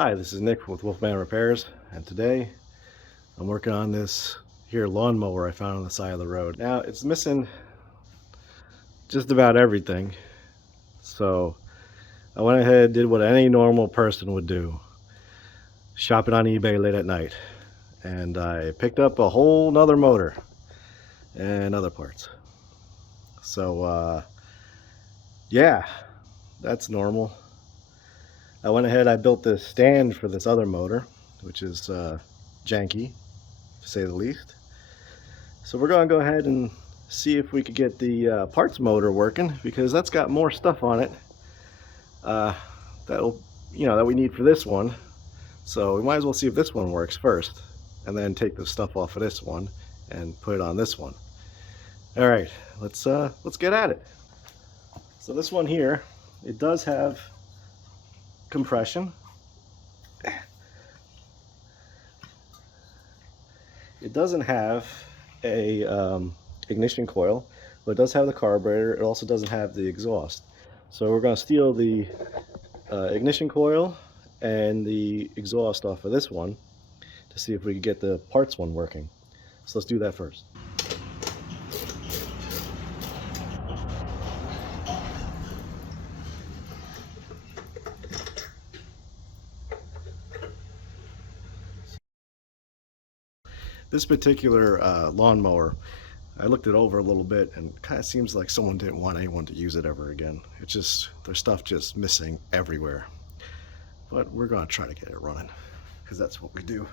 Hi, this is Nick with Wolfman Repairs, and today I'm working on this here lawnmower I found on the side of the road. Now it's missing just about everything, so I went ahead and did what any normal person would do, shop it on eBay late at night, and I picked up a whole nother motor and other parts. So yeah, that's normal. I went ahead, I built this stand for this other motor, which is janky, to say the least. So we're going to go ahead and see if we could get the parts motor working, because that's got more stuff on it that we need for this one. So we might as well see if this one works first, and then take the stuff off of this one and put it on this one. All right, let's get at it. So this one here, it does have compression. It doesn't have a ignition coil, but it does have the carburetor. It also doesn't have the exhaust. So we're going to steal the ignition coil and the exhaust off of this one to see if we can get the parts one working. So let's do that first. This particular lawnmower, I looked it over a little bit, and it kind of seems like someone didn't want anyone to use it ever again. It's just, there's stuff just missing everywhere. But we're going to try to get it running, because that's what we do.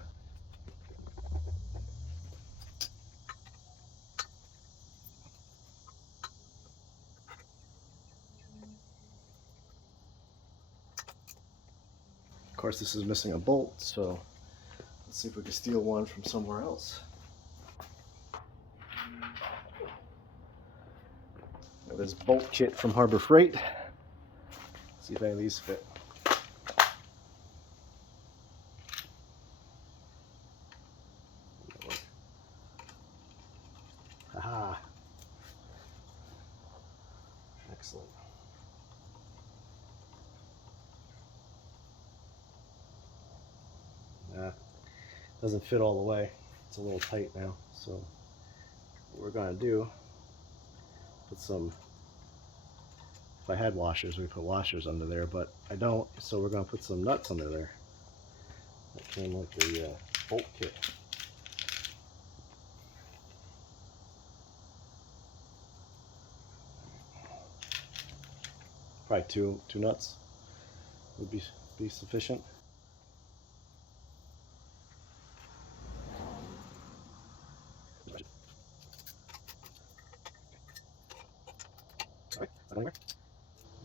Of course, this is missing a bolt, so let's see if we can steal one from somewhere else. This bolt kit from Harbor Freight. See if any of these fit. Aha! Excellent. Doesn't fit all the way. It's a little tight now. So what we're going to do, put some, if I had washers, we put washers under there, but I don't, so we're going to put some nuts under there. That came with the bolt kit. Probably two nuts would be sufficient.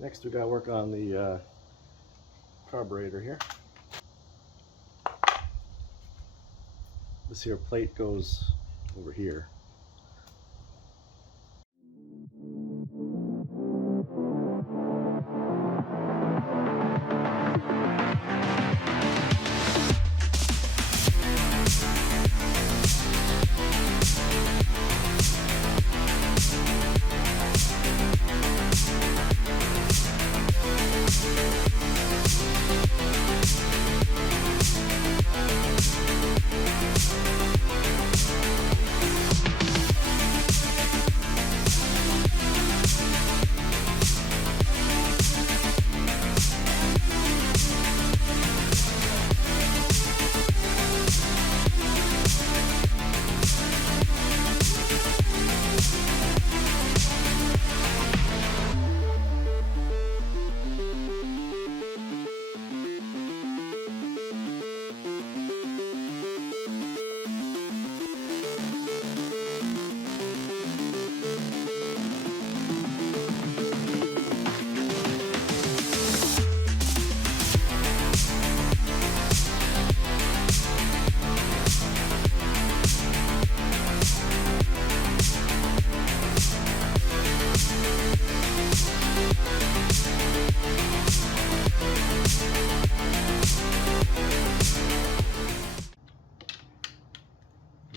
Next, we got to work on the carburetor here. This here plate goes over here.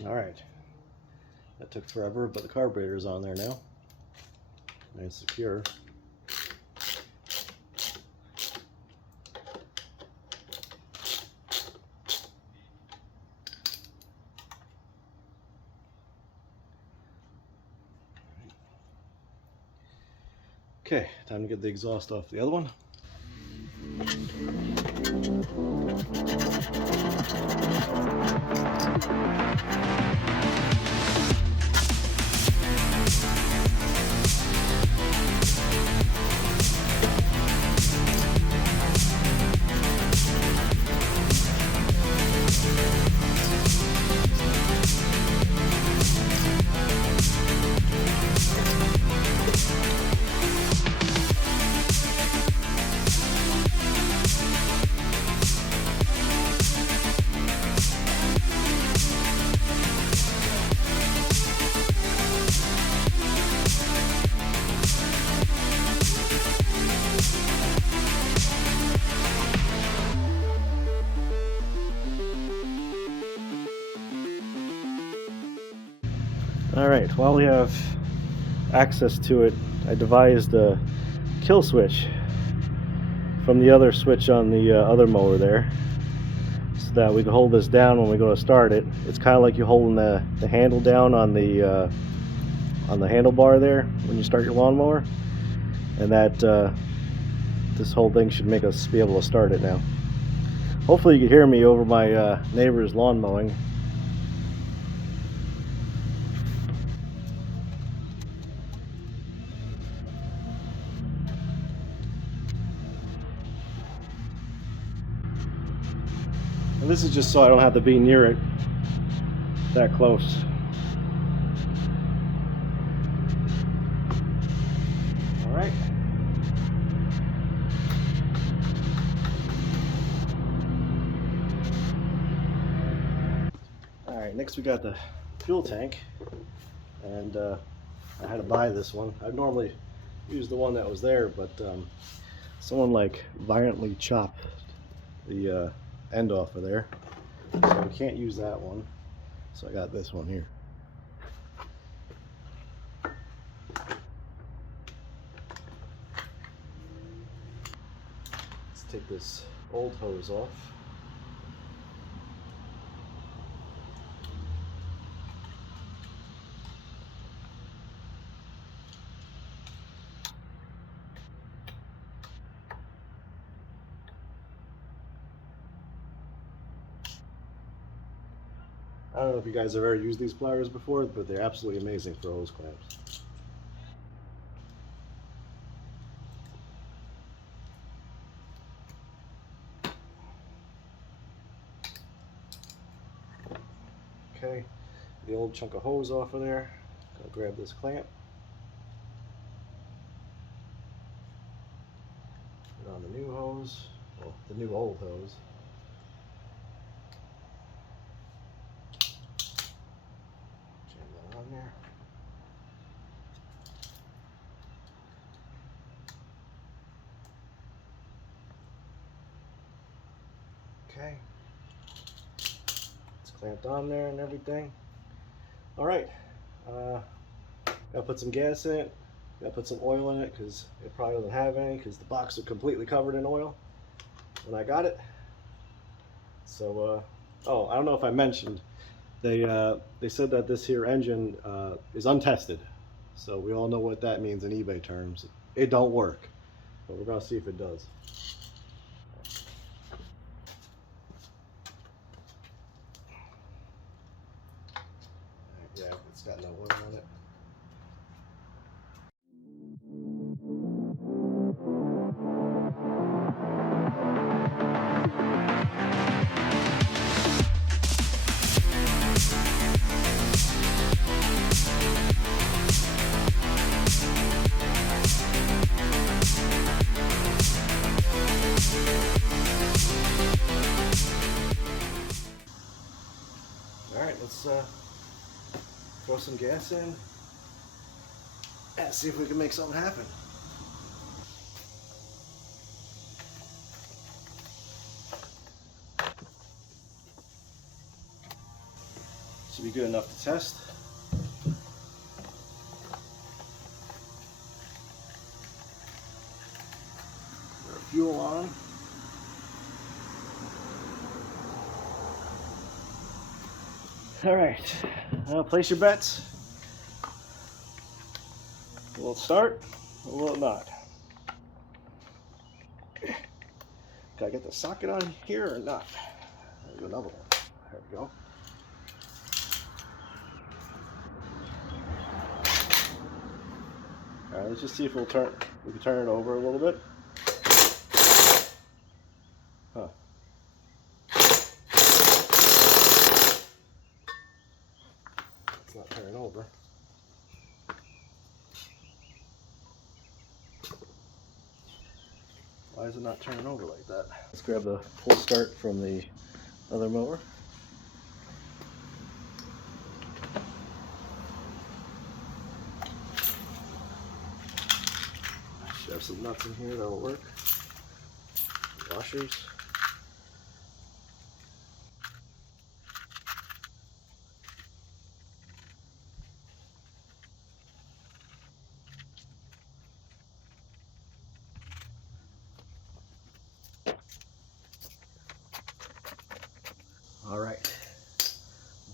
Alright, that took forever, but the carburetor's on there now. Nice secure. Okay, time to get the exhaust off the other one. Alright, while we have access to it, I devised a kill switch from the other switch on the other mower there, so that we can hold this down when we go to start it. It's kind of like you holding the handle down on the handlebar there when you start your lawnmower, and that this whole thing should make us be able to start it now. Hopefully you can hear me over my neighbor's lawn mowing. And this is just so I don't have to be near it that close. All right. All right, next we got the fuel tank, and I had to buy this one. I normally use the one that was there, but someone like violently chopped the end off of there, so we can't use that one, so I got this one here. Let's take this old hose off. I don't know if you guys have ever used these pliers before, but they're absolutely amazing for hose clamps. Okay, the old chunk of hose off of there. Gonna grab this clamp. Put on the new hose, well, the new old hose. Jam that on there. Okay, it's clamped on there and everything. All right, gotta put some gas in it. Gotta put some oil in it because it probably doesn't have any, because the box was completely covered in oil when I got it. So, oh, I don't know if I mentioned, they said that this here engine is untested. So we all know what that means in eBay terms. It don't work, but we're gonna see if it does. Yeah, it's got no oil on it. Alright, let's throw some gas in and see if we can make something happen. Should be good enough to test. Put our fuel on. All right, place your bets. Will it start or will it not? Did I get the socket on here or not? There's another one. There we go. All right, let's just see if we can turn it over a little bit. Huh. It's not turning over. Why is it not turning over like that? Let's grab the pull start from the other mower. Shove some nuts in here, that'll work. Washers. All right, let's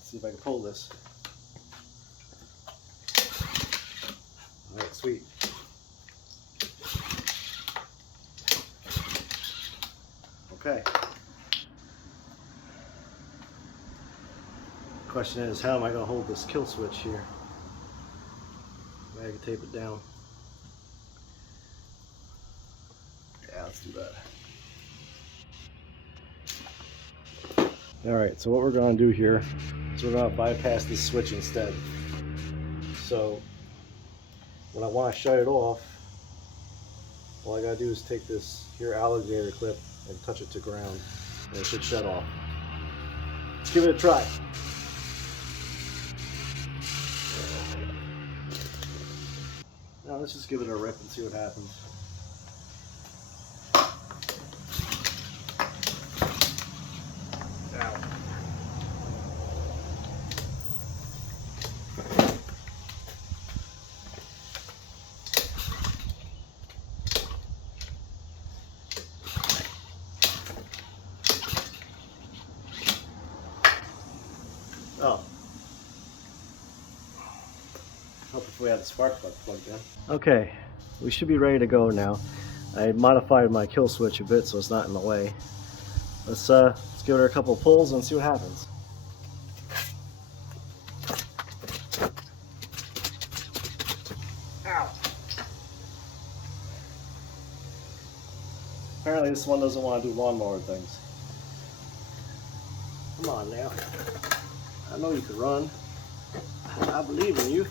see if I can pull this. All right, sweet. Okay. Question is, how am I going to hold this kill switch here? Maybe I can tape it down. Yeah, let's do that. Alright, so what we're going to do here is we're going to bypass this switch instead. So when I want to shut it off, all I got to do is take this here alligator clip and touch it to ground, and it should shut off. Let's give it a try. Now let's just give it a rip and see what happens. Oh. Hope if we had the spark plug plugged in. Okay, we should be ready to go now. I modified my kill switch a bit so it's not in the way. Let's give it a couple of pulls and see what happens. Ow! Apparently this one doesn't want to do lawnmower things. Come on now. I know you can run. I believe in you.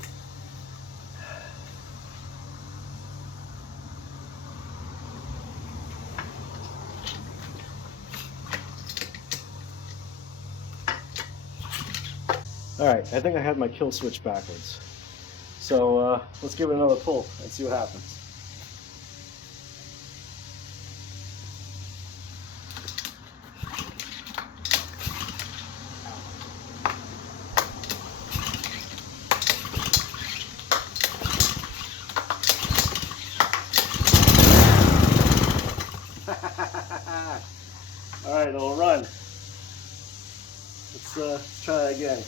Alright, I think I had my kill switch backwards. So let's give it another pull and see what happens. Alright, it'll run. Let's try it again.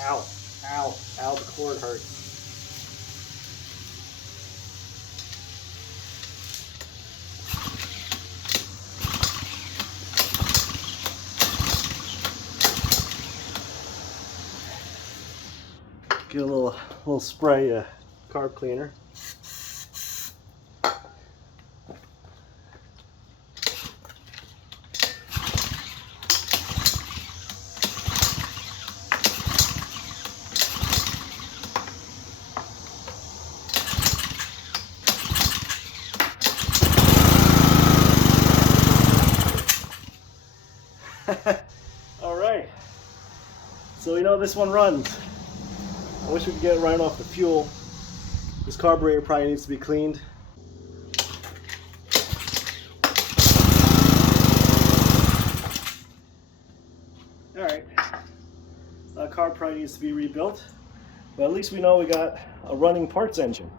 Ow, ow, ow, the cord hurts. Get a little spray carb cleaner. Alright, so we know this one runs. I wish we could get it running off the fuel. This carburetor probably needs to be cleaned. Alright, car probably needs to be rebuilt, but at least we know we got a running parts engine.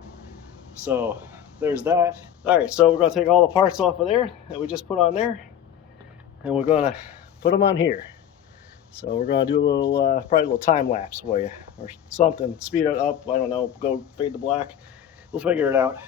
So there's that. Alright, so we're going to take all the parts off of there that we just put on there, and we're going to put them on here. So we're going to do a little, probably a little time lapse for you, or something. Speed it up, I don't know, go fade to black. We'll figure it out.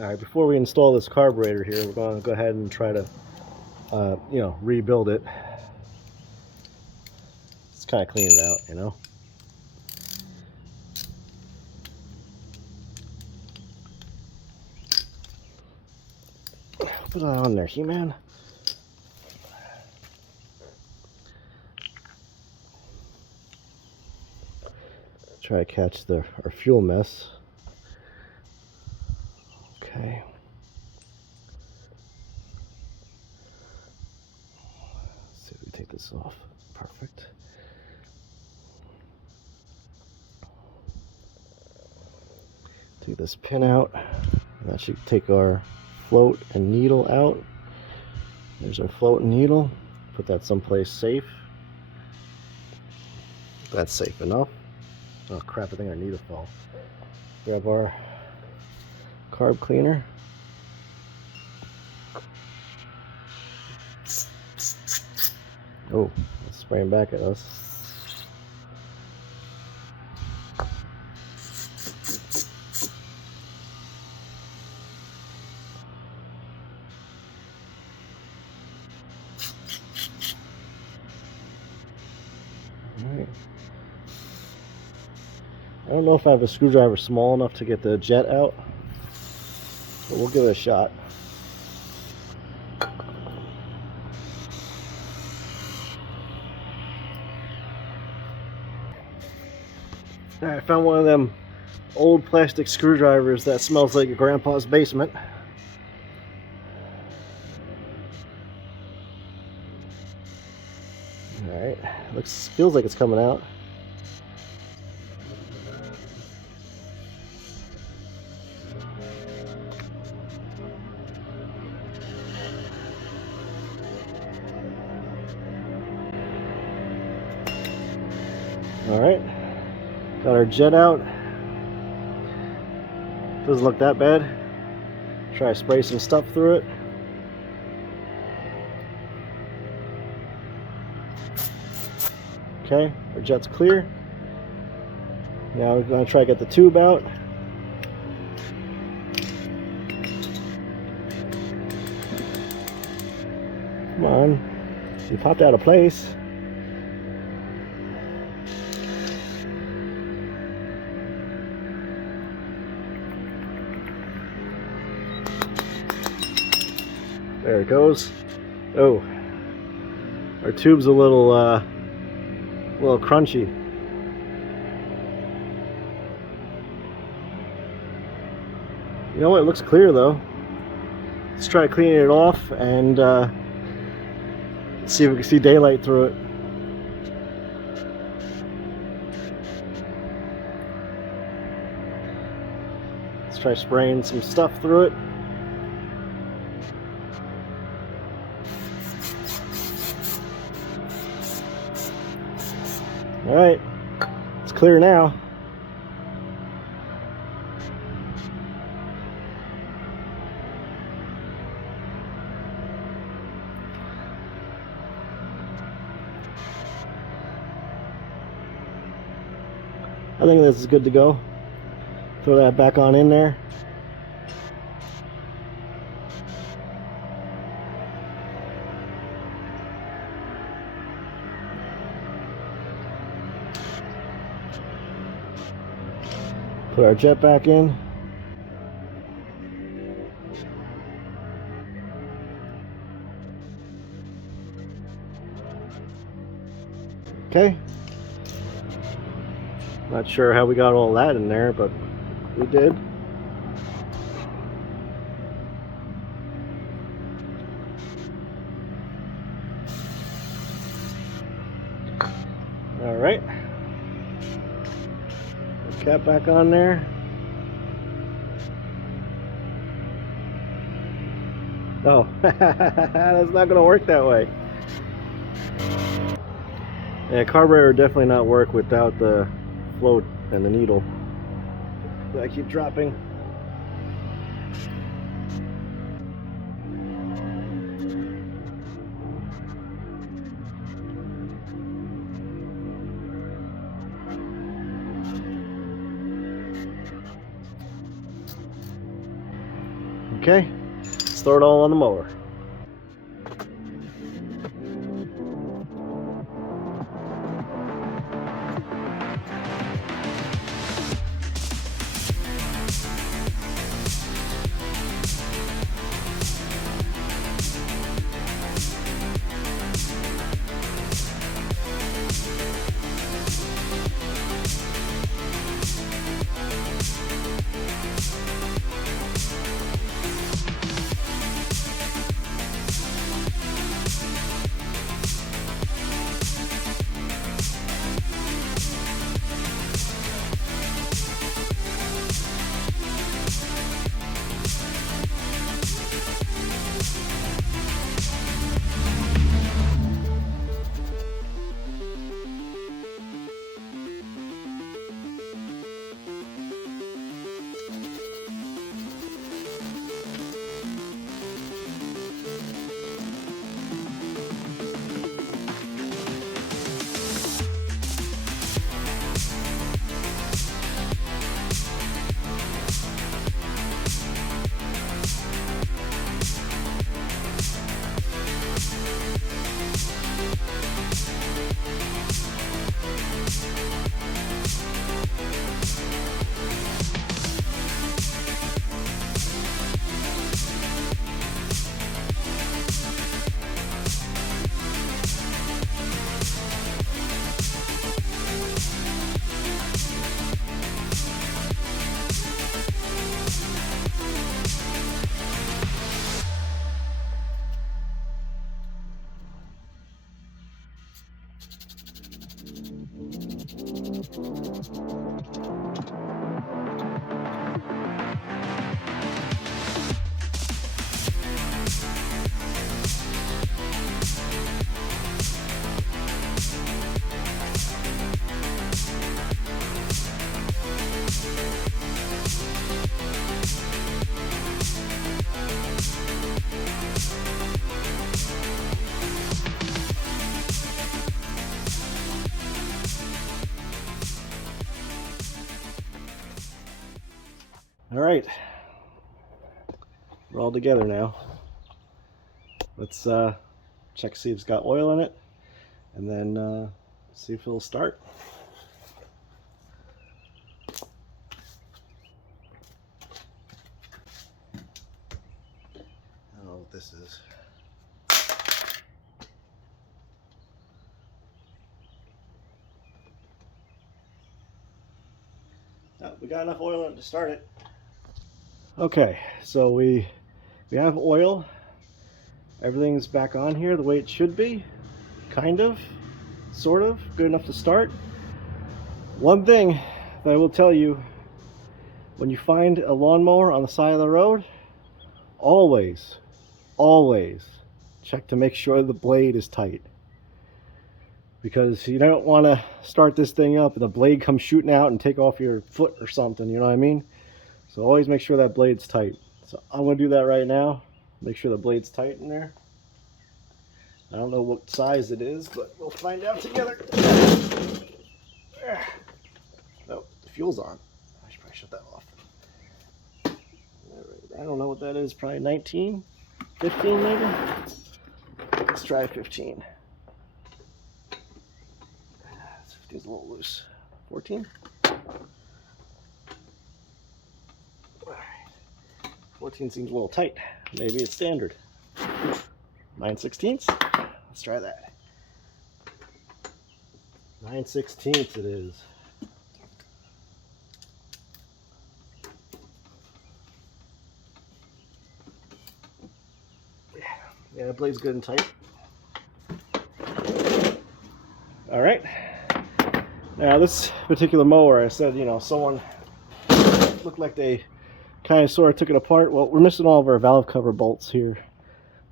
Alright, before we install this carburetor here, we're going to go ahead and try to, rebuild it. Let's kind of clean it out, you know. Put that on there, He-Man. Try to catch our fuel mess. Okay. Let's see if we take this off. Perfect. Take this pin out. That should take our float and needle out. There's our float and needle. Put that someplace safe. That's safe enough. Oh crap, I think our needle fell. Grab our carb cleaner. Oh, it's spraying back at us. Alright. I don't know if I have a screwdriver small enough to get the jet out, but we'll give it a shot. Alright, I found one of them old plastic screwdrivers that smells like a grandpa's basement. Alright, feels like it's coming out. Alright, got our jet out. Doesn't look that bad. Try to spray some stuff through it. Okay, our jet's clear. Now we're going to try to get the tube out. Come on, you popped out of place. There it goes. Oh, our tube's a little crunchy. You know what? It looks clear though. Let's try cleaning it off and see if we can see daylight through it. Let's try spraying some stuff through it. Alright, it's clear now. I think this is good to go. Throw that back on in there. Put our jet back in. Okay. Not sure how we got all that in there, but we did. All right. Cap back on there. Oh, that's not going to work that way. Yeah, carburetor definitely not work without the float and the needle. I keep dropping. Okay, let's throw it all on the mower. All right, we're all together now. Let's check, see if it's got oil in it, and then see if it'll start. I don't know what this is. Oh, we got enough oil in it to start it. Okay, so we have oil. Everything's back on here the way it should be. Kind of, sort of, good enough to start. One thing that I will tell you, when you find a lawnmower on the side of the road, always check to make sure the blade is tight. Because you don't want to start this thing up and the blade comes shooting out and take off your foot or something, you know what I mean? So always make sure that blade's tight. So I'm going to do that right now. Make sure the blade's tight in there. I don't know what size it is, but we'll find out together. Oh, the fuel's on. I should probably shut that off. I don't know what that is. Probably 19? 15 maybe? Let's try 15. 15's a little loose. 14? Alright. 14 seems a little tight. Maybe it's standard. 9/16. Let's try that. 9/16 it is. Yeah, the blade's good and tight. Alright. Now this particular mower, I said, you know, someone looked like they kind of sort of took it apart. Well, we're missing all of our valve cover bolts here.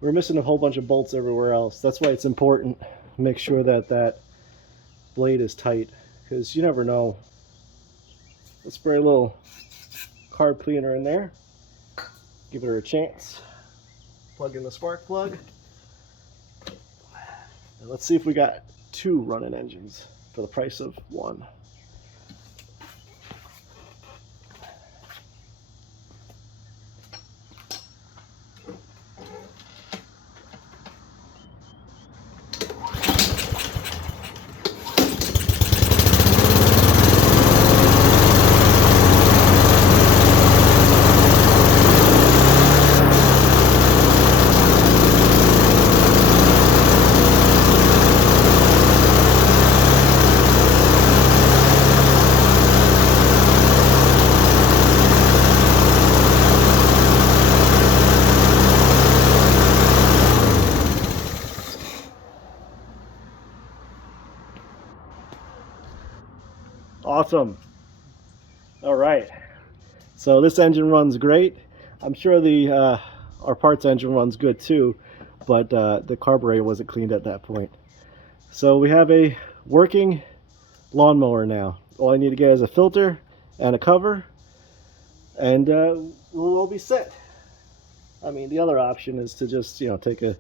We're missing a whole bunch of bolts everywhere else. That's why it's important to make sure that that blade is tight, because you never know. Let's spray a little carb cleaner in there. Give it a chance. Plug in the spark plug. And let's see if we got 2 running engines for the price of 1. Awesome. All right. So this engine runs great. I'm sure the our parts engine runs good too, but the carburetor wasn't cleaned at that point. So we have a working lawnmower now. All I need to get is a filter and a cover, and we'll all be set. I mean, the other option is to just, you know, take a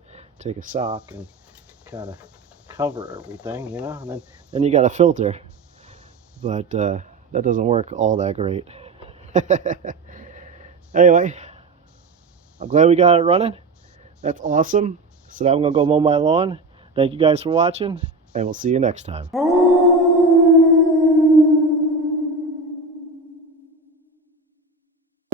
sock and kind of cover everything, you know, and then you got a filter. But that doesn't work all that great. Anyway, I'm glad we got it running. That's awesome. So now I'm going to go mow my lawn. Thank you guys for watching, and we'll see you next time.